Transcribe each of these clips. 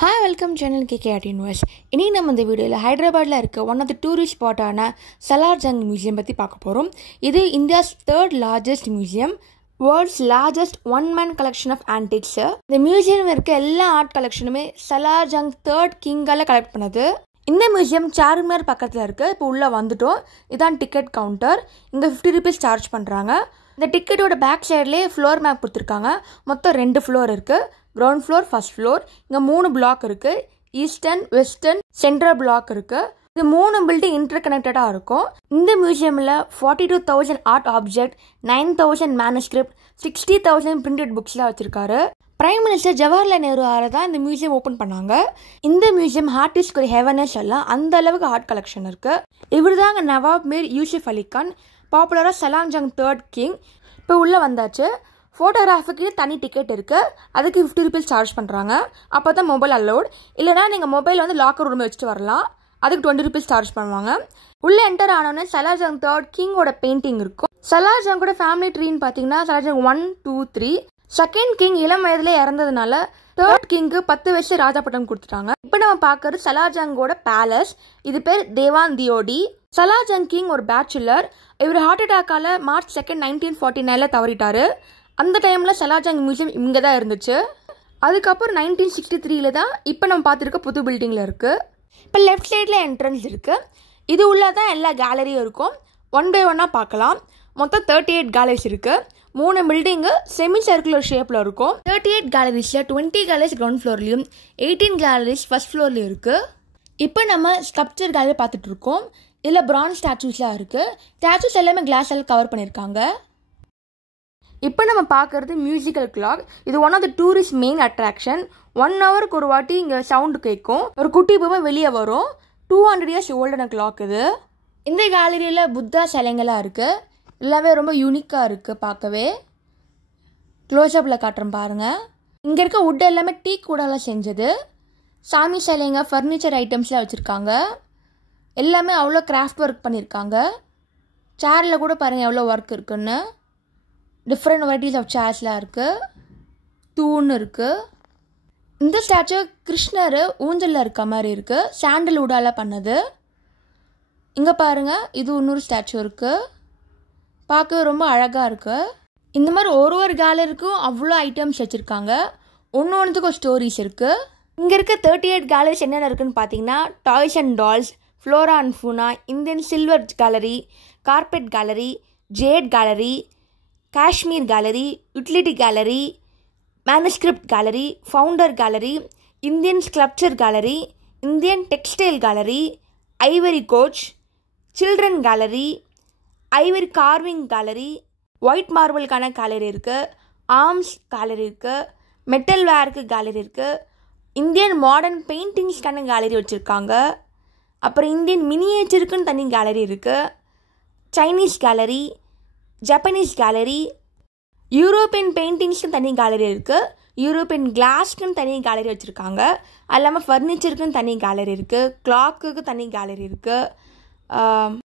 Hi, welcome channel KKR Universe. இன்னைக்கு நம்ம இந்த வீடியோவில் ஹைதராபாத்தில் இருக்க ஒன் ஆஃப் த டூரிஸ்ட் ஸ்பாட்டான சலார் ஜங் மியூசியம் பற்றி பார்க்க போகிறோம். இது India's third largest museum, world's largest one man collection of antiques. இந்த மியூசியம் இருக்க எல்லா ஆர்ட் கலெக்ஷனுமே சலார் ஜங் தேர்ட் கிங்கால் கலெக்ட் பண்ணது. இந்த மியூசியம் சார்மினார் பக்கத்தில் இருக்குது. இப்போ உள்ளே வந்துட்டோம். இதான் டிக்கெட் கவுண்டர். இங்கே 50 rupees சார்ஜ் பண்ணுறாங்க. இந்த டிக்கெட்டோட பேக் சைட்லேயே ஃப்ளோர் மேப் கொடுத்துருக்காங்க. மொத்தம் 2 ஃப்ளோர் இருக்குது. Ground floor, first floor. இங்கே 3 பிளாக் இருக்குது. ஈஸ்டர்ன், வெஸ்டர்ன், சென்ட்ரல் பிளாக் இருக்குது. இது 3 பில்டிங் இன்டர் கனெக்டடாக இருக்கும். இந்த மியூசியமில் 42,000 ஆர்ட் ஆப்ஜெக்ட், 9,000 மேனுஸ்கிரிப்ட், 60,000 பிரிண்டட் புக்ஸ்லாம் வச்சுருக்காரு. பிரைம் மினிஸ்டர் ஜவஹர்லால் நேரு தான் இந்த மியூசியம் ஓப்பன் பண்ணாங்க. இந்த மியூசியம் ஆர்டிஸ்ட்க்கு ஒரு ஹெவனே சொல்லலாம். அந்த அளவுக்கு ஆர்ட் கலெக்ஷன் இருக்குது. இவர் தாங்க நவாப் மீர் யூசுப் அலி கான், பாப்புலராக சலார் ஜங் தேர்ட் கிங். இப்போ உள்ளே வந்தாச்சு. ஃபோட்டோகிராஃபுக்கு தனி டிக்கெட் இருக்குது. அதுக்கு 50 rupees சார்ஜ் பண்ணுறாங்க. அப்போ தான் மொபைல் அலோட். இல்லைனா நீங்கள் மொபைல் வந்து லாக்கர் ரூமில் வச்சுட்டு வரலாம். அதுக்கு 20 rupees சார்ஜ் பண்ணுவாங்க. உள்ளே என்டர் ஆனோடனே சலார் ஜங் தேர்ட் கிங்கோட பெயிண்டிங் இருக்கும். சலார் ஜங்கோட ஃபேமிலி ட்ரீன்னு பார்த்தீங்கன்னா சலார் ஜங் 1, 2, 3. செகண்ட் கிங் இளம் வயதில் இறந்ததுனால தேர்ட் கிங்க்கு 10 வயசு ராஜா பட்டம் கொடுத்துட்டாங்க. இப்போ நம்ம பார்க்கறது சலார் ஜங்கோட பேலஸ். இது பேர் தேவான் தியோடி. சலார் ஜங் கிங் ஒரு பேச்சுலர். இவர் ஹார்ட் அட்டாக்கால March 2, 1949 தவறிட்டாரு. அந்த டைமில் சலார் ஜங் மியூசியம் இங்கே தான் இருந்துச்சு. அதுக்கப்புறம் 1963 தான் இப்போ நம்ம பார்த்துருக்க புது பில்டிங்கில் இருக்குது. இப்போ லெஃப்ட் சைடில் என்ட்ரன்ஸ் இருக்குது. இது உள்ளே தான் எல்லா கேலரியும் இருக்கும். ஒன் பை ஒன்னாக பார்க்கலாம். மொத்தம் 38 கேலரிஸ் இருக்குது. 3 பில்டிங்கு செமி சர்க்குலர் ஷேப்பில் இருக்கும். 38 கேலரிஸில் 20 கேலரிஸ் கிரவுண்ட் ஃப்ளோர்லையும் 18 கேலரிஸ் ஃபர்ஸ்ட் ஃப்ளோர்லையும் இருக்குது. இப்போ நம்ம ஸ்கல்ப்சர் கேலரி பார்த்துட்டு இருக்கோம். இதில் பிரான்ஸ் ஸ்டாச்சூஸ்லாம் இருக்குது. ஸ்டாச்சூஸ் எல்லாமே கிளாஸால் கவர் பண்ணியிருக்காங்க. இப்போ நம்ம பார்க்குறது மியூசிக்கல் கிளாக். இது one of the tourist main attraction. 1 ஹவருக்கு ஒரு வாட்டி இங்கே சவுண்டு கேட்கும். ஒரு குட்டி பொம்மை வெளியே வரும். 200 years ஓல்டான கிளாக் இது. இந்த கேலரியில் புத்தா சிலைங்களாக இருக்குது. எல்லாமே ரொம்ப யூனிக்காக இருக்குது பார்க்கவே. க்ளோஸ்அப்பில் காட்டுறேன் பாருங்கள். இங்கே இருக்க வுட் எல்லாமே டீ கூடால செஞ்சது. சாமி சிலைங்க, ஃபர்னிச்சர் ஐட்டம்ஸ்லாம் வச்சுருக்காங்க. எல்லாமே அவ்வளோ கிராஃப்ட் ஒர்க் பண்ணியிருக்காங்க. சேரில் கூட பாருங்கள் எவ்வளோ ஒர்க் இருக்குன்னு. டிஃப்ரெண்ட் வெரைட்டிஸ் ஆஃப் சேர்ஸ்லாம் இருக்குது. தூண் இருக்குது. இந்த ஸ்டாச்சு கிருஷ்ணர் ஊஞ்சலில் இருக்க மாதிரி இருக்குது. சாண்டல் வுட்டால் பண்ணது. இங்கே பாருங்கள், இது இன்னொரு ஸ்டாச்சு இருக்குது. பார்க்க ரொம்ப அழகாக இருக்குது. இந்த மாதிரி ஒரு கேலரிக்கும் அவ்வளோ ஐட்டம்ஸ் வச்சுருக்காங்க. ஒன்றுத்துக்கும் ஒரு ஸ்டோரிஸ் இருக்குது. இங்கே இருக்க 38 கேலரிஸ் என்னென்ன இருக்குதுன்னு பார்த்தீங்கன்னா toys and dolls, flora and fauna, Indian silver gallery, carpet gallery, jade gallery, Kashmir gallery, utility gallery, manuscript gallery, founder gallery, Indian sculpture gallery, Indian textile gallery, ivory coach, children gallery, ivory carving gallery, white மார்பிள்கான gallery இருக்குது, arms gallery இருக்குது, metal வேருக்கு gallery இருக்குது, Indian modern பெயிண்டிங்ஸ்க்கான gallery வச்சுருக்காங்க. அப்புறம் Indian மினியேச்சருக்குன்னு தனி கேலரி இருக்குது. Chinese gallery, Japanese gallery, European பெயிண்டிங்ஸ்க்குன்னு தனி கேலரி இருக்குது. யூரோப்பியன் கிளாஸ்க்குன்னு தனி கேலரி வச்சுருக்காங்க. அது இல்லாமல் ஃபர்னிச்சருக்குன்னு தனி கேலரி இருக்குது. கிளாக்குக்கு தனி கேலரி இருக்குது.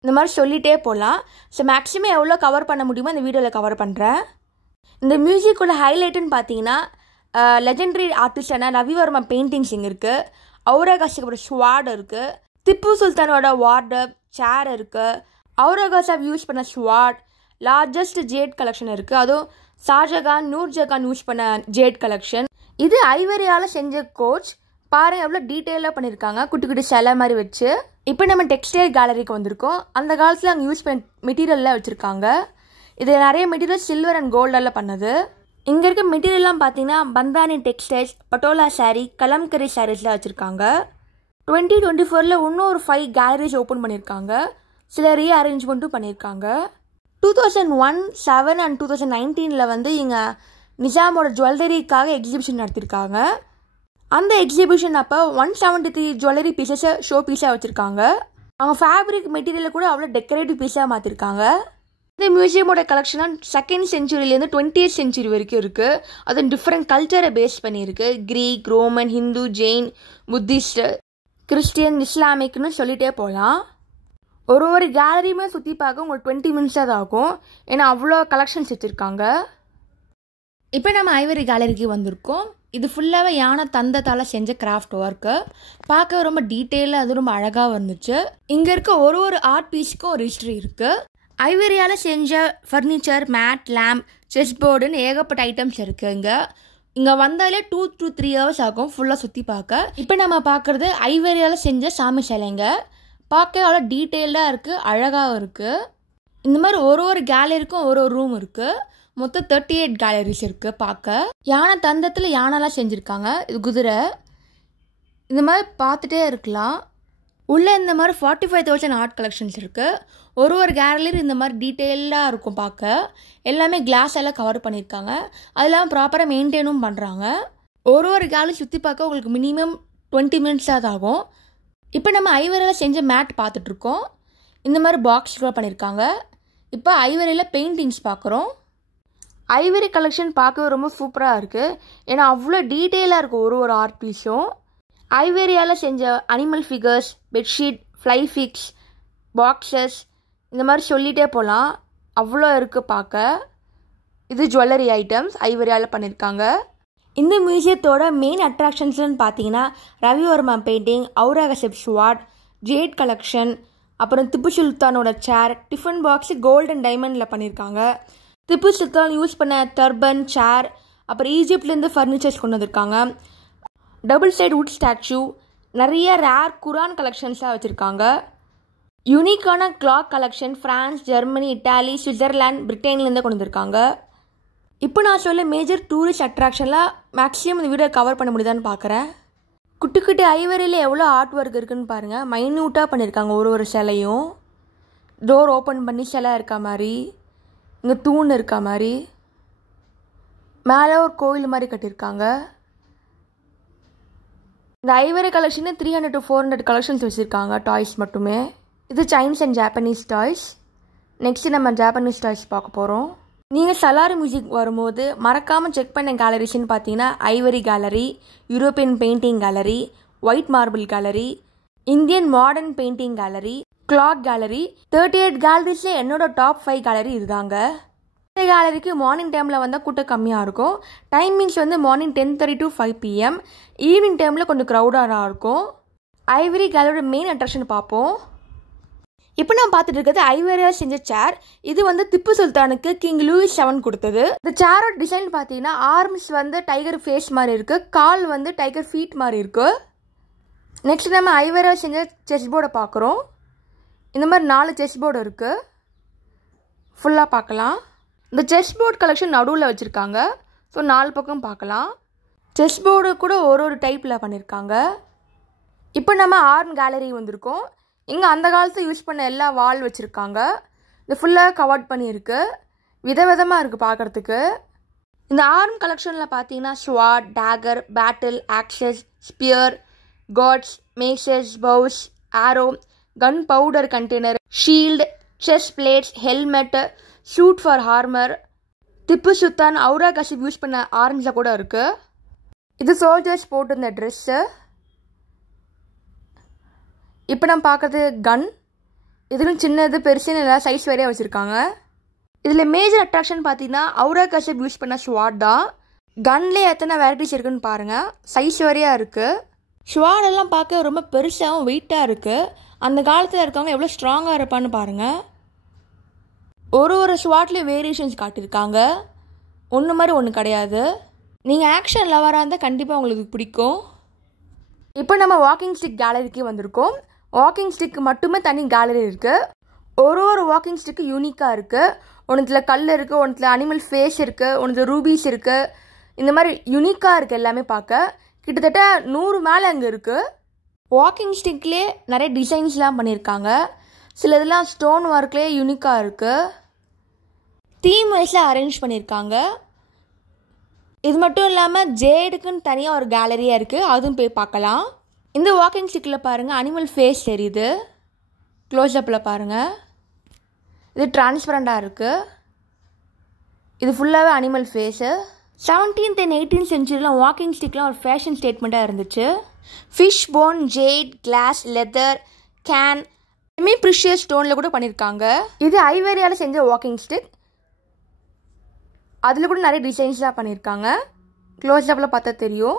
இந்த மாதிரி சொல்லிகிட்டே போகலாம். ஸோ மேக்ஸிமம் எவ்வளோ கவர் பண்ண முடியுமோ இந்த வீடியோவில் கவர் பண்ணுறேன். இந்த மியூசிக்கோட ஹைலைட்டுன்னு பார்த்தீங்கன்னா லெஜெண்டரி ஆர்டிஸ்டான ரவிவர்மா பெயிண்டிங்ஸ் இங்கே இருக்குது. ஔரங்கசீபோட ஸ்வாட் இருக்குது. திப்பு சுல்தானோட வார்டப் சேர் இருக்குது. ஔரங்கசீப் யூஸ் பண்ண ஸ்வாட், லார்ஜஸ்ட் ஜேட் கலெக்ஷன் இருக்குது. அதுவும் ஷாஜகான், நூர்ஜகான் யூஸ் பண்ண ஜேட் கலெக்ஷன். இது ஐவரியால் செஞ்ச கோச். பாருங்கள் எவ்வளோ டீட்டெயிலாக பண்ணியிருக்காங்க, குட்டி குட்டி சிலை மாதிரி வச்சு. இப்போ நம்ம டெக்ஸ்டைல் கேலரிக்கு வந்திருக்கோம். அந்த காலத்தில் அங்கே யூஸ் பண்ண மெட்டீரியல்லாம் வச்சுருக்காங்க. இதில் நிறைய மெட்டீரியல் சில்வர் அண்ட் கோல்டால் பண்ணது. இங்கே இருக்க மெட்டீரியல்லாம் பார்த்தீங்கன்னா பந்தானி டெக்ஸ்டைல்ஸ், பட்டோலா சாரீ, கலம்கரி சாரீஸ்லாம் வச்சுருக்காங்க. 2024 இன்னும் ஒரு 5 கேலரிஸ் ஓப்பன் பண்ணியிருக்காங்க. சில ரீஅரேஞ்ச்மெண்ட்டும் பண்ணியிருக்காங்க. 2001, 2007 அண்ட் 2019 வந்து இங்கே நிஜாமோட ஜுவல்லரிக்காக எக்ஸிபிஷன் நடத்தியிருக்காங்க. அந்த எக்ஸிபிஷன் அப்போ 173 ஜுவல்லரி பீசஸை ஷோ பீஸாக வச்சுருக்காங்க. அவங்க ஃபேப்ரிக் மெட்டீரியலை கூட அவ்வளோ டெக்கரேட்டிவ் பீஸாக மாற்றிருக்காங்க. இந்த மியூசியமோட கலெக்ஷனாக 2nd centuryலேருந்து 20th century வரைக்கும் இருக்குது. அது டிஃப்ரெண்ட் கல்ச்சரை பேஸ் பண்ணியிருக்கு. Greek, Roman, Hindu, Jain, Buddhist, Christian, இஸ்லாமிக்னு சொல்லிகிட்டே போகலாம். ஒரு கேலரியுமே சுற்றி பார்க்க உங்களுக்கு 20 minutes தான் ஆகும். ஏன்னா அவ்வளோ கலெக்ஷன்ஸ் வச்சுருக்காங்க. இப்போ நம்ம ஐவரி கேலரிக்கு வந்திருக்கோம். இது ஃபுல்லாகவே யானை தந்தத்தால் செஞ்ச கிராஃப்ட் ஒர்க்கு. பார்க்க ரொம்ப டீட்டெயிலாக அது ரொம்ப அழகாக இருந்துச்சு. இங்கே இருக்க ஒரு ஆர்ட் பீஸுக்கும் ஒரு ஹிஸ்ட்ரி இருக்குது. ஐவரியால் செஞ்ச ஃபர்னிச்சர், மேட், லேம்ப், செஸ் போர்டுன்னு ஏகப்பட்ட ஐட்டம்ஸ் இருக்குது. இங்கே வந்தாலே 2 to 3 hours ஆகும் ஃபுல்லாக சுற்றி பார்க்க. இப்போ நம்ம பார்க்குறது ஐவரியால் செஞ்ச சாமி சிலைங்க. பார்க்க அவ்வளோ டீட்டெயில்டாக இருக்குது, அழகாகவும் இருக்குது. இந்த மாதிரி ஒரு கேலரிக்கும் ஒரு ரூம் இருக்குது. மொத்தம் 38 கேலரிஸ் இருக்குது. பார்க்க யானை தந்தத்தில் யானைலாம் செஞ்சுருக்காங்க. இது குதிரை. இந்த மாதிரி பார்த்துட்டே இருக்கலாம். உள்ளே இந்த மாதிரி 45,000 ஆர்ட் கலெக்ஷன்ஸ் இருக்குது. ஒரு கேலரி இந்த மாதிரி டீட்டெயிலாக இருக்கும் பார்க்க. எல்லாமே கிளாஸ் எல்லாம் கவர் பண்ணியிருக்காங்க. அது இல்லாமல் ப்ராப்பராக மெயின்டைனும் பண்ணுறாங்க. ஒரு கேலரி சுற்றி பார்க்க உங்களுக்கு மினிமம் 20 minutes தான் ஆகும். இப்போ நம்ம ஐவரியில் செஞ்ச மேட் பார்த்துட்ருக்கோம். இந்த மாதிரி பாக்ஸ் கூட பண்ணியிருக்காங்க. இப்போ ஐவரியில் பெயிண்டிங்ஸ் பார்க்குறோம். ஐவரி கலெக்ஷன் பார்க்கவே ரொம்ப சூப்பராக இருக்குது. ஏன்னா அவ்வளோ டீட்டெயிலாக இருக்குது ஒரு ஆர்ட் பீஸும். ஐவரியால் செஞ்ச animal figures, bedsheet, fly fix, boxes, இந்த மாதிரி சொல்லிகிட்டே போகலாம். அவ்வளோ இருக்குது பார்க்க. இது ஜுவல்லரி ஐட்டம்ஸ் ஐவரியால் பண்ணியிருக்காங்க. இந்த மியூசியத்தோட மெயின் அட்ராக்ஷன்ஸ்னு பார்த்தீங்கன்னா Ravi Varma painting, Aurangzeb sword, jade collection, அப்புறம் திப்பு சுல்தானோட chair, tiffin box gold and டைமண்டில் பண்ணியிருக்காங்க. திப்பு சுல்தான் யூஸ் பண்ண டர்பன், சேர், அப்புறம் ஈஜிப்ட்லேருந்து ஃபர்னிச்சர்ஸ் கொண்டு வந்திருக்காங்க. டபுள் சைடு வுட் ஸ்டாச்சு, நிறைய ரேர் குரான் கலெக்ஷன்ஸாக வச்சுருக்காங்க. யூனிக்கான clock collection France, Germany, Italy, Switzerland, பிரிட்டன்லேருந்து கொண்டு வந்திருக்காங்க. இப்போ நான் சொல்ல மேஜர் டூரிஸ்ட் அட்ராக்ஷன்லாம் மேக்ஸிமம் இந்த வீடியோ கவர் பண்ண முடியுதான்னு பார்க்குறேன். குட்டி ஐவரியில் எவ்வளோ ஆர்ட் ஒர்க் இருக்குதுன்னு பாருங்கள். மைன்யூட்டாக பண்ணியிருக்காங்க ஒரு சிலையும். டோர் ஓப்பன் பண்ணி சிலை இருக்க மாதிரி, இங்கே தூண் இருக்க மாதிரி, மேலே ஒரு கோவில் மாதிரி கட்டியிருக்காங்க. இந்த ஐவரி கலெக்ஷனு 300 to 400 கலெக்ஷன்ஸ் வச்சுருக்காங்க. டாய்ஸ் மட்டுமே. இது Chinese and Japanese toys. Next நம்ம ஜாப்பனீஸ் டாய்ஸ் பார்க்க போகிறோம். நீங்கள் சலாரி மியூசிக் வரும்போது மறக்காமல் செக் பண்ண கேலரிஸ்ன்னு பார்த்தீங்கன்னா ivory gallery, European painting gallery, white marble gallery, Indian modern painting gallery, clock gallery. 38 கேலரிஸில் என்னோட டாப் 5 கேலரி இதுதாங்க. இந்த கேலரிக்கு மார்னிங் டைமில் வந்தால் கூட்டம் கம்மியாக இருக்கும். டைமிங்ஸ் வந்து மார்னிங் 10:30 to 5 PM. ஈவினிங் டைமில் கொஞ்சம் க்ரௌடாக இருக்கும். ஐவரி கேலரியோட மெயின் அட்ராக்ஷன் பார்ப்போம். இப்போ நான் பார்த்துட்டு இருக்கிறது ஐவரியால் செஞ்ச சேர். இது வந்து திப்பு சுல்தானுக்கு கிங் லூயிஸ் 7 கொடுத்தது. இந்த சேரோட டிசைன் பார்த்தீங்கன்னா ஆர்ம்ஸ் வந்து டைகர் ஃபேஸ் மாதிரி இருக்குது, கால் வந்து டைகர் ஃபீட் மாதிரி இருக்குது. நெக்ஸ்ட் நம்ம ஐவரியால் செஞ்ச செஸ் போர்டை பார்க்குறோம். இந்த மாதிரி 4 செஸ் போர்டு இருக்குது. ஃபுல்லாக பார்க்கலாம். இந்த செஸ் போர்டு கலெக்ஷன் நடுவில் வச்சுருக்காங்க. ஸோ 4 பக்கம் பார்க்கலாம். செஸ் போர்டு கூட ஒரு டைப்பில் பண்ணியிருக்காங்க. இப்போ நம்ம ஆர்ம் கேலரி வந்திருக்கோம். இங்கே அந்த காலத்தில் யூஸ் பண்ண எல்லா வால் வச்சுருக்காங்க. இது ஃபுல்லாக கவர்ட் பண்ணியிருக்கு. விதவிதமாக இருக்குது பார்க்குறதுக்கு. இந்த ஆர்ம் கலெக்ஷனில் பார்த்தீங்கன்னா sword, dagger, battle, axes, spear, guards, maces, bows, arrow, gun powder container, shield, chest plates, helmet, suit for armour, Tipu Sultan Aurangzeb use பண்ண ஆர்ம்ஸில் கூட இருக்குது. இது சோல்ஜர்ஸ் போட்டிருந்த ட்ரெஸ்ஸு. இப்போ நம்ம பார்க்குறது கன். இதிலும் சின்னது பெருசுன்னு எல்லாம் சைஸ் வரையாக வச்சுருக்காங்க. இதில் மேஜர் அட்ராக்ஷன் பார்த்தீங்கன்னா ஔரங்கசீப் யூஸ் பண்ண ஸ்வாட் தான். கன்லேயே எத்தனை வெரைட்டிஸ் இருக்குதுன்னு பாருங்கள். சைஸ் வரையாக இருக்குது. ஸ்வாடெல்லாம் பார்க்க ரொம்ப பெருசாகவும் வெயிட்டாக இருக்குது. அந்த காலத்தில் இருக்கவங்க எவ்வளோ ஸ்ட்ராங்காக இருப்பான்னு பாருங்கள். ஒரு ஸ்வாட்லேயும் வேரியேஷன்ஸ் காட்டியிருக்காங்க. ஒன்று மாதிரி ஒன்று கிடையாது. நீங்கள் ஆக்ஷன் லவராக இருந்தால் கண்டிப்பாக உங்களுக்கு பிடிக்கும். இப்போ நம்ம வாக்கிங் ஸ்டிக் கேலரிக்கு வந்திருக்கோம். வாக்கிங் ஸ்டிக்கு மட்டுமே தனி கேலரி இருக்குது. ஒரு வாக்கிங் ஸ்டிக்கு யூனிக்காக இருக்குது. ஒன்றுத்தில் கல் இருக்குது, ஒன்றுத்தில் அனிமல் ஃபேஸ் இருக்குது, ஒன்றுத்தில் ரூபீஸ் இருக்குது. இந்த மாதிரி யூனிக்காக இருக்குது எல்லாமே பார்க்க. கிட்டத்தட்ட 100 மேலே அங்கே இருக்குது. வாக்கிங் ஸ்டிக்லேயே நிறைய டிசைன்ஸ்லாம் பண்ணியிருக்காங்க. சில இதெல்லாம் ஸ்டோன் ஒர்க்லேயே யூனிக்காக இருக்குது. தீம் வைஸில் அரேஞ்ச் பண்ணியிருக்காங்க. இது மட்டும் இல்லாமல் ஜேடுக்குன்னு தனியாக ஒரு கேலரியாக இருக்குது. அதுவும் போய் பார்க்கலாம். இந்த வாக்கிங் ஸ்டிக்கில் பாருங்கள் அனிமல் ஃபேஸ் தெரியுது. க்ளோஸ்அப்பில் பாருங்கள். இது டிரான்ஸ்பரண்டாக இருக்குது. இது ஃபுல்லாகவே animal face. 17th and 18th centuryலாம் வாக்கிங் ஸ்டிக்லாம் ஒரு ஃபேஷன் ஸ்டேட்மெண்ட்டாக இருந்துச்சு. Fish bone, jade, glass, leather, cane, semi precious ஸ்டோனில் கூட பண்ணியிருக்காங்க. இது ஐவரியால் செஞ்ச வாக்கிங் ஸ்டிக். அதில் கூட நிறைய டிசைன்ஸ்லாம் பண்ணியிருக்காங்க. க்ளோஸ் அப்பில் பார்த்தா தெரியும்.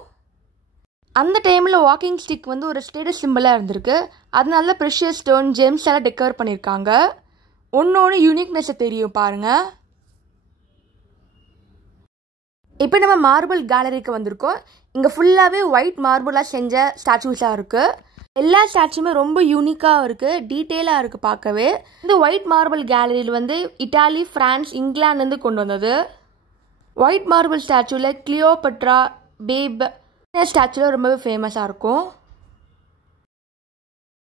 அந்த டைமில் வாக்கிங் ஸ்டிக் வந்து ஒரு ஸ்டேட்டஸ் சிம்பிளாக இருந்திருக்கு. அதனால ப்ரெஷியஸ் ஸ்டோன் ஜெம்ஸ் எல்லாம் டெக்கர் பண்ணியிருக்காங்க. ஒன்னொன்று யூனிக்னஸை தெரியும் பாருங்கள். இப்போ நம்ம மார்பிள் கேலரிக்கு வந்திருக்கோம். இங்கே ஃபுல்லாகவே ஒயிட் மார்பிளாக செஞ்ச ஸ்டாச்சூஸாக இருக்குது. எல்லா ஸ்டாச்சுமே ரொம்ப யூனிக்காக இருக்குது, டீட்டெயிலாக இருக்குது பார்க்கவே. இந்த ஒயிட் மார்பிள் கேலரியில் வந்து இட்டாலி, ஃப்ரான்ஸ், இங்கிலாந்துலேருந்து கொண்டு வந்தது. ஒயிட் மார்பிள் ஸ்டாச்சுவில் கிளியோபட்ரா, பேப் ஸ்டாச்சுவில் ரொம்பவே ஃபேமஸாக இருக்கும்.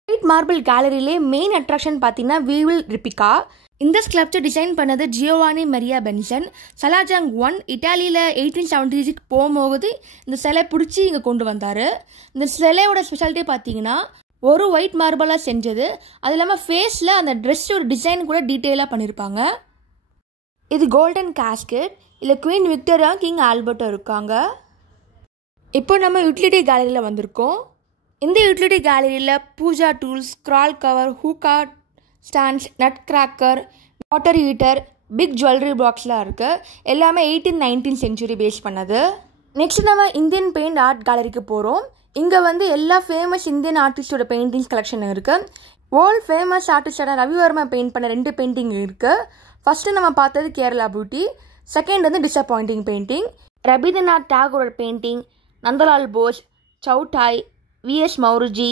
ஒயிட் மார்பிள் கேலரியிலே மெயின் அட்ராக்ஷன் பார்த்தீங்கன்னா வீவில் ரிப்பிகா. இந்த ஸ்கல்ப்சர் டிசைன் பண்ணது ஜியோவானி மரியா பென்சன். சலார்ஜங் 1 இட்டாலியில் 1876 போகும்போது இந்த சிலை பிடிச்சி இங்கே கொண்டு வந்தார். இந்த சிலையோட ஸ்பெஷாலிட்டி பார்த்தீங்கன்னா ஒரு ஒயிட் மார்பிளாக செஞ்சது, அது இல்லாமல் ஃபேஸில் அந்த ட்ரெஸ்ஸோட டிசைன் கூட டீட்டெயிலாக பண்ணியிருப்பாங்க. இது கோல்டன் கேஸ்கெட். இல்லை குவீன் விக்டோரியா, கிங் ஆல்பர்ட்டோ இருக்காங்க. இப்போ நம்ம யூட்டிலிட்டி கேலரியில் வந்திருக்கோம். இந்த யூட்டிலிட்டி கேலரியில் puja tools, scroll cover, hookah stands, nut cracker, water heater, big jewellery பாக்ஸ்லாம் இருக்குது. எல்லாமே 18-19 சென்ச்சுரி பேஸ் பண்ணது. நெக்ஸ்ட் நம்ம இந்தியன் பெயிண்ட் ஆர்ட் கேலரிக்கு போகிறோம். இங்கே வந்து எல்லா ஃபேமஸ் இந்தியன் ஆர்டிஸ்டோட பெயிண்டிங்ஸ் கலெக்ஷன் இருக்குது. வேர்ல்ட் ஃபேமஸ் ஆர்டிஸ்டான ரவிவர்மா பெயிண்ட் பண்ண 2 பெயிண்டிங் இருக்குது. ஃபஸ்ட்டு நம்ம பார்த்தது கேரளா பியூட்டி, செகண்ட் வந்து டிசப்பாயிண்டிங் பெயிண்டிங். ரவீந்திரநாத் டாகூரோட பெயிண்டிங், நந்தலால் போஸ், சவுட்டாய், VS மௌருஜி,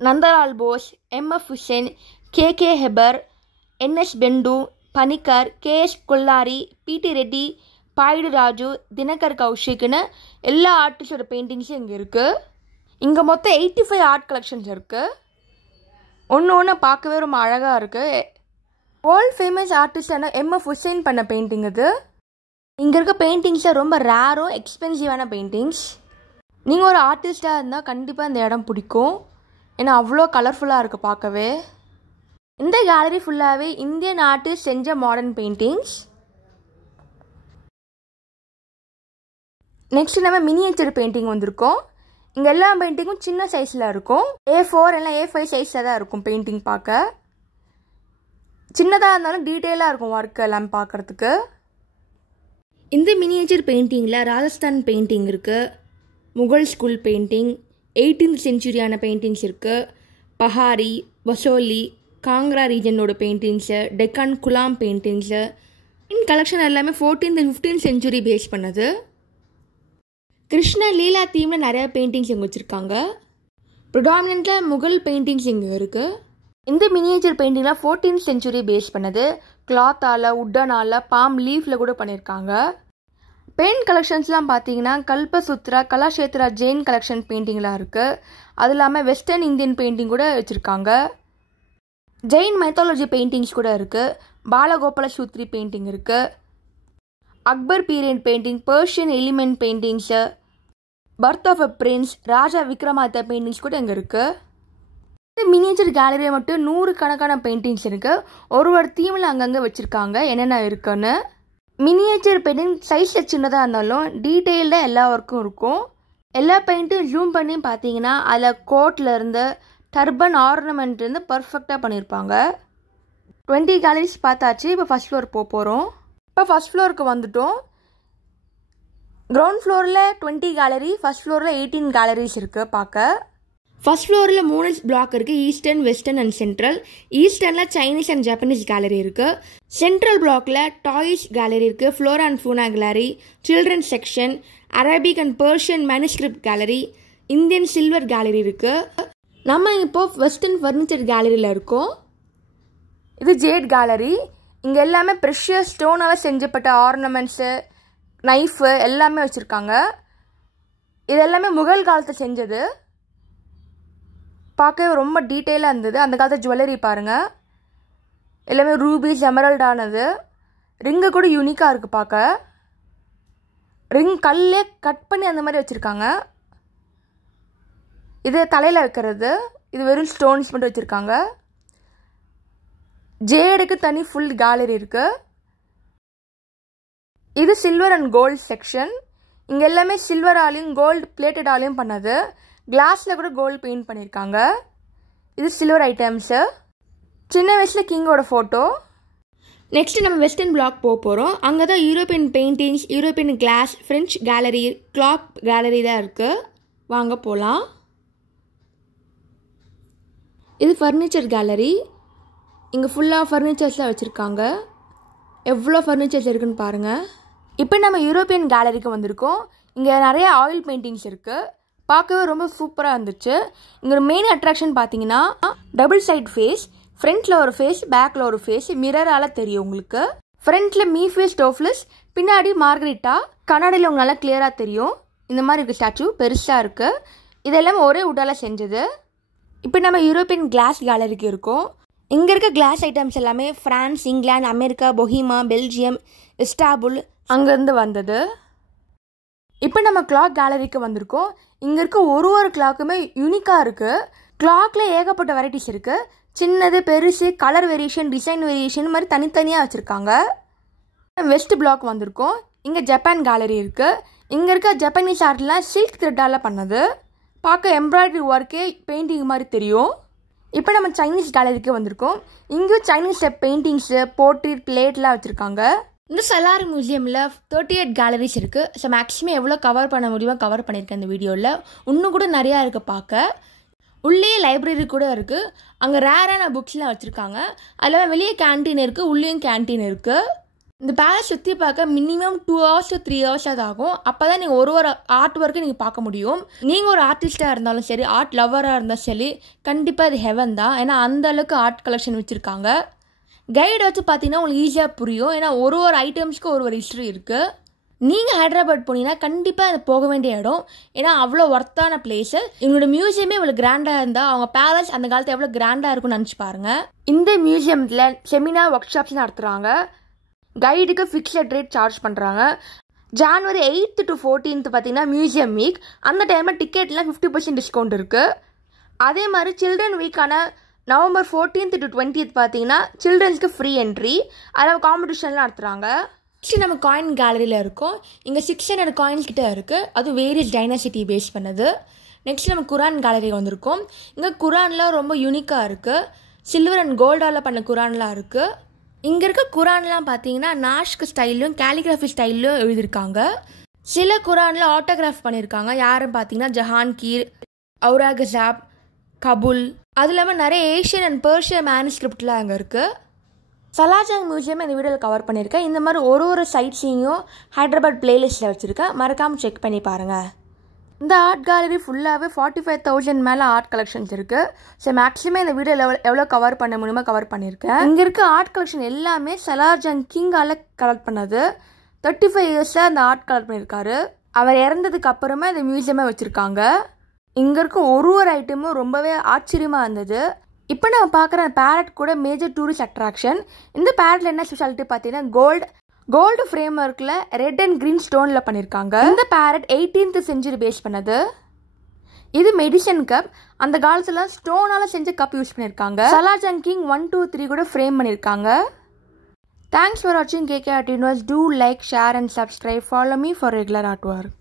Nandalal Bose, MF Husain, KK Hebbar, NS Bendre, Panicker, KS கொல்லாரி, PT ரெட்டி, பாயுடு ராஜு, தினகர் கௌஷிக்னு எல்லா ஆர்டிஸ்டோட பெயிண்டிங்ஸும் இங்கே இருக்குது. இங்கே மொத்தம் 85 ஆர்ட் கலெக்ஷன்ஸ் இருக்குது. ஒன்று பார்க்கவே ரொம்ப அழகாக இருக்குது. வேர்ல்ட் ஃபேமஸ் ஆர்டிஸ்டான MF ஹுசேன் பண்ண பெயிண்டிங் இது. இங்கே இருக்க பெயிண்டிங்ஸை ரொம்ப ரேரும் எக்ஸ்பென்சிவான பெயிண்டிங்ஸ். நீங்கள் ஒரு ஆர்டிஸ்டாக இருந்தால் கண்டிப்பாக இந்த இடம் பிடிக்கும். ஏன்னா அவ்வளோ கலர்ஃபுல்லாக இருக்குது பார்க்கவே. இந்த கேலரி ஃபுல்லாகவே இந்தியன் ஆர்டிஸ்ட் செஞ்ச மாடர்ன் பெயிண்டிங்ஸ். நெக்ஸ்ட் நம்ம மினியேச்சர் பெயிண்டிங் வந்திருக்கோம். இங்கே எல்லா பெயிண்டிங்கும் சின்ன சைஸில் இருக்கும். A4 இல்லை A5 சைஸில் தான் இருக்கும் பெயிண்டிங் பார்க்க. சின்னதாக இருந்தாலும் டீட்டெயிலாக இருக்கும் ஒர்க் எல்லாம் பார்க்குறதுக்கு. இந்த மினியேச்சர் பெயிண்டிங்கில் ராஜஸ்தான் பெயிண்டிங் இருக்குது, முகல் ஸ்கூல் பெயிண்டிங், 18th சென்ச்சுரியான பெயிண்டிங்ஸ் இருக்குது, பஹாரி, வசோலி, காங்க்ரா ரீஜனோட பெயிண்டிங்ஸு, டெக்கான் குலாம் பெயிண்டிங்ஸு. இந்த கலெக்ஷன் எல்லாமே 14th and 15th century base பண்ணது. கிருஷ்ண லீலா தீமில் நிறையா பெயிண்டிங்ஸ் இங்கே வச்சுருக்காங்க. ப்ரிடாமினெண்ட்டாக முகல் பெயிண்டிங்ஸ் இங்கே இருக்குது. இந்த மினியேச்சர் பெயிண்டிங்லாம் 14th சென்ச்சுரி பேஸ் பண்ணது. கிளாத்தால், உட்டனால், பாம் லீஃபில் கூட பண்ணியிருக்காங்க. பெயிண்ட் கலெக்ஷன்ஸ்லாம் பார்த்தீங்கன்னா கல்பசூத்ரா, கலாஷேத்ரா ஜெயின் கலெக்ஷன் பெயிண்டிங்லாம் இருக்குது. அது இல்லாமல் வெஸ்டர்ன் இந்தியன் பெயிண்டிங் கூட வச்சுருக்காங்க. ஜெயின் மைத்தாலஜி பெயிண்டிங்ஸ் கூட இருக்குது. பாலகோபால சூத்ரி பெயிண்டிங் இருக்குது. Akbar period painting, Persian element paintings, birth of a prince, Raja Vikramaditya paintings கூட இங்கே இருக்குது. இந்த மினியேச்சர் கேலரியில் மட்டும் 100 கணக்கான பெயிண்டிங்ஸ் இருக்குது. ஒரு தீமில் அங்கங்கே வச்சுருக்காங்க என்னென்ன இருக்குன்னு. மினியேச்சர் பெயிண்டிங் சைஸில் சின்னதாக இருந்தாலும் டீட்டெயில்டாக எல்லா ஒர்க்கும் இருக்கும். எல்லா பெயிண்ட்டும் ஜூம் பண்ணி பார்த்தீங்கன்னா அதில் கோட்லேருந்து டர்பன் ஆர்னமெண்ட்லேருந்து பர்ஃபெக்டாக பண்ணியிருப்பாங்க. 20 கேலரிஸ் பார்த்தாச்சு. இப்போ ஃபஸ்ட் ஃப்ளோர் போகிறோம். இப்போ ஃபஸ்ட் ஃப்ளோருக்கு வந்துட்டோம். கிரவுண்ட் ஃப்ளோரில் 20 கேலரி, ஃபஸ்ட் ஃப்ளோரில் 18 கேலரிஸ் இருக்குது பார்க்க. ஃபஸ்ட் ஃப்ளோரில் 3 பிளாக் இருக்குது, ஈஸ்டர்ன், வெஸ்டர்ன் அண்ட் சென்ட்ரல். ஈஸ்டர்னில் சைனீஸ் அண்ட் ஜப்பனீஸ் கேலரி இருக்குது. சென்ட்ரல் பிளாக்கில் டாய்ஸ் கேலரி இருக்குது, flora and fauna gallery, children's section, Arabic and Persian manuscript gallery, Indian silver gallery இருக்குது. நம்ம இப்போது வெஸ்டர்ன் ஃபர்னிச்சர் கேலரியில் இருக்கோம். இது ஜேட் கேலரி. இங்கே எல்லாமே ப்ரெஷியஸ் ஸ்டோனால் செஞ்சப்பட்ட ஆர்னமெண்ட்ஸு, நைஃபு எல்லாமே வச்சுருக்காங்க. இது எல்லாமே முகல் காலத்தை செஞ்சது. பார்க்கவே ரொம்ப டீட்டெயிலாக இருந்தது. அந்த காலத்து ஜுவல்லரி பாருங்கள், எல்லாமே ரூபீஸ், எமரல்டானது. ரிங்கு கூட யூனிக்காக இருக்குது பார்க்க. ரிங் கல்லே கட் பண்ணி அந்த மாதிரி வச்சுருக்காங்க. இது தலையில் வைக்கிறது. இது வெறும் ஸ்டோன்ஸ் மட்டும் வச்சுருக்காங்க. ஜேடுக்கு தனி ஃபுல் கேலரி இருக்குது. இது சில்வர் அண்ட் கோல்டு செக்ஷன். இங்கே எல்லாமே சில்வராலையும் கோல்டு பிளேட்டடாலையும் பண்ணது. கிளாஸில் கூட கோல்டு பெயிண்ட் பண்ணியிருக்காங்க. இது சில்வர் ஐட்டம்ஸு. சின்ன வயசில் கிங்கோட ஃபோட்டோ. நெக்ஸ்ட் நம்ம வெஸ்டர்ன் பிளாக் போக போகிறோம். அங்கே தான் European paintings, European glass, French gallery, clock gallery தான் இருக்குது. வாங்க போகலாம். இது ஃபர்னிச்சர் கேலரி. இங்கே ஃபுல்லாக ஃபர்னிச்சர்ஸ்லாம் வச்சுருக்காங்க. எவ்வளோ ஃபர்னிச்சர்ஸ் இருக்குதுன்னு பாருங்கள். இப்போ நம்ம யூரோப்பியன் கேலரிக்கு வந்திருக்கோம். இங்கே நிறைய ஆயில் பெயிண்டிங்ஸ் இருக்குது. பார்க்கவே ரொம்ப சூப்பராக இருந்துச்சு. இங்கே ஒரு மெயின் அட்ராக்ஷன் பார்த்தீங்கன்னா டபுள் சைட் ஃபேஸ். ஃப்ரண்ட்டில் ஒரு ஃபேஸ், பேக்கில் ஒரு ஃபேஸ், மிரரால் தெரியும் உங்களுக்கு. ஃப்ரண்ட்டில் மீஃபே ஸ்டோஃப்லஸ், பின்னாடி மார்கரிட்டா. கண்ணாடியில் உங்களுக்கு நல்லா கிளியராக தெரியும். இந்த மாதிரி இருக்குது ஸ்டாச்சு, பெருசாக இருக்குது. இதெல்லாம் ஒரே உட்டால் செஞ்சது. இப்போ நம்ம யூரோப்பியன் கிளாஸ் கேலரிக்கு இருக்கோம். இங்கே இருக்க கிளாஸ் ஐட்டம்ஸ் எல்லாமே France, England, America, Bohemia, Belgium, Istanbul அங்கேருந்து வந்தது. இப்போ நம்ம கிளாக் கேலரிக்கு வந்திருக்கோம். இங்கே இருக்க ஒரு கிளாக்குமே யூனிக்காக இருக்குது. கிளாக்கில் ஏகப்பட்ட வெரைட்டிஸ் இருக்குது. சின்னது, பெருசு, கலர் வேரியேஷன், டிசைன் வேரியேஷன் மாதிரி தனித்தனியாக வச்சுருக்காங்க. வெஸ்ட் பிளாக் வந்திருக்கோம். இங்கே ஜப்பான் கேலரி இருக்குது. இங்கே இருக்க ஜப்பானீஸ் ஆர்ட்லாம் சில்க் த்ரெட்டால் பண்ணது. பார்க்க எம்ப்ராய்டரி ஒர்க்கே பெயிண்டிங் மாதிரி தெரியும். இப்போ நம்ம சைனீஸ் கேலரிக்கு வந்திருக்கோம். இங்கேயும் சைனீஸ் ஸ்டெப் பெயிண்டிங்ஸு, போர்ட்ரேட், பிளேட்லாம் வச்சுருக்காங்க. இந்த சலார் மியூசியமில் 38 கேலரிஸ் இருக்குது. ஸோ மேக்ஸிமம் எவ்வளோ கவர் பண்ண முடியுமோ கவர் பண்ணியிருக்கேன் இந்த வீடியோவில். இன்னும் கூட நிறையா இருக்குது பார்க்க. உள்ளே லைப்ரரி கூட இருக்குது. அங்கே ரேரான புக்ஸ்லாம் வச்சுருக்காங்க. அதில் வெளியே கேன்டீன் இருக்குது, உள்ளேயும் கேன்டீன் இருக்குது. இந்த பேலஸ் சுற்றி பார்க்க மினிமம் 2 hours to 3 hours ஆகும். அப்போ தான் நீங்கள் ஒரு ஆர்ட் ஒர்க்கு நீங்கள் பார்க்க முடியும். நீங்கள் ஒரு ஆர்டிஸ்ட்டாக இருந்தாலும் சரி, ஆர்ட் லவராக இருந்தாலும் சரி, கண்டிப்பாக இது ஹெவன் தான். ஏன்னா அந்தளவுக்கு ஆர்ட் கலெக்ஷன் வச்சுருக்காங்க. கைடு வச்சு பார்த்தீங்கன்னா உங்களுக்கு ஈஸியாக புரியும். ஏன்னா ஒரு ஐட்டம்ஸ்க்கு ஒரு ஹிஸ்ட்ரி இருக்குது. நீங்கள் ஹைதராபாத் போனீங்கன்னா கண்டிப்பாக அது போக வேண்டிய இடம். ஏன்னா அவ்வளோ ஒர்த்தான பிளேஸு. எங்களோட மியூசியமே இவ்வளோ கிராண்டாக இருந்தால் அவங்க பேலஸ் அந்த காலத்தில் எவ்வளோ கிராண்டாக இருக்கும்னு நினச்சி பாருங்கள். இந்த மியூசியத்தில் செமினார், ஒர்க் ஷாப்ஸ் நடத்துகிறாங்க. கைடுக்கு ஃபிக்ஸட் ரேட் சார்ஜ் பண்ணுறாங்க. January 8th to 14th பார்த்தீங்கன்னா மியூசியம் வீக். அந்த டைமில் டிக்கெட்லாம் 50% டிஸ்கவுண்ட் இருக்குது. அதே மாதிரி சில்ட்ரன் வீக்கான November 14th to 20th பார்த்தீங்கன்னா சில்ட்ரன்ஸ்க்கு ஃப்ரீ என்ட்ரி. அதில் காம்படிஷன்லாம் நடத்துகிறாங்க. நெக்ஸ்ட் நம்ம காயின் கேலரியில் இருக்கோம். இங்கே 600 காயின்ஸ் கிட்ட இருக்குது. அது வேரியஸ் டைனாசிட்டி பேஸ் பண்ணது. நெக்ஸ்ட் நம்ம குரான் கேலரி வந்திருக்கோம். இங்கே குரான்லாம் ரொம்ப யூனிக்காக இருக்குது. சில்வர் அண்ட் கோல்டால் பண்ண குரான்லாம் இருக்குது. இங்கே இருக்க குரான்லாம் பார்த்தீங்கன்னா நாஷ்க் ஸ்டைலும் கேலிகிராஃபி ஸ்டைலும் எழுதியிருக்காங்க. சில குரானில் ஆட்டோகிராஃப் பண்ணியிருக்காங்க. யாரும் பார்த்தீங்கன்னா ஜஹான்கீர், அவுரங்கசீப், கபுல். அது இல்லாமல் நிறைய ஏஷியன் அண்ட் பெர்ஷியன் மேனுஸ்கிரிப்ட்லாம் அங்கே இருக்குது. சலார்ஜங் மியூசியம் இந்த வீடியோவில் கவர் பண்ணியிருக்கேன். இந்த மாதிரி ஒரு சைட் சீயும் ஹைதராபாத் பிளேலிஸ்ட்டில் வச்சுருக்கேன். மறக்காமல் செக் பண்ணி பாருங்கள். இந்த ஆர்ட் கேலரி ஃபுல்லாகவே 45,000 மேலே ஆர்ட் கலெக்ஷன்ஸ் இருக்குது. ஸோ மேக்ஸிமம் இந்த வீடியோவில் எவ்வளோ கவர் பண்ண முடியுமோ கவர் பண்ணியிருக்கேன். இங்கே இருக்க ஆர்ட் கலெக்ஷன் எல்லாமே சலார்ஜங் கிங்கால் கலெக்ட் பண்ணது. 35 இயர்ஸாக அந்த ஆர்ட் கலெக்ட் பண்ணியிருக்காரு. அவர் இறந்ததுக்கு அப்புறமா இந்த மியூசியமே வச்சுருக்காங்க. இங்கே இருக்க ஒரு ஐட்டமும் ரொம்பவே ஆச்சரியமாக இருந்தது. இப்போ நம்ம பார்க்குற பேரட் கூட மேஜர் டூரிஸ்ட் அட்ராக்ஷன். இந்த பேரட்டில் என்ன ஸ்பெஷாலிட்டி பார்த்தீங்கன்னா கோல்டு ஃப்ரேம் ஒர்க்கில் ரெட் அண்ட் க்ரீன் ஸ்டோனில் பண்ணியிருக்காங்க. இந்த பேரட் 18th century பேஸ் பண்ணது. இது மெடிசன் கப். அந்த காலத்தில் ஸ்டோனால் செஞ்ச கப் யூஸ் பண்ணியிருக்காங்க. சலார்ஜங் கிங் 1, 2, 3 கூட ஃப்ரேம் பண்ணியிருக்காங்க. தேங்க்ஸ் ஃபார் வாட்சிங் KK Art Universe. Do like, share and subscribe. Follow me for regular artwork.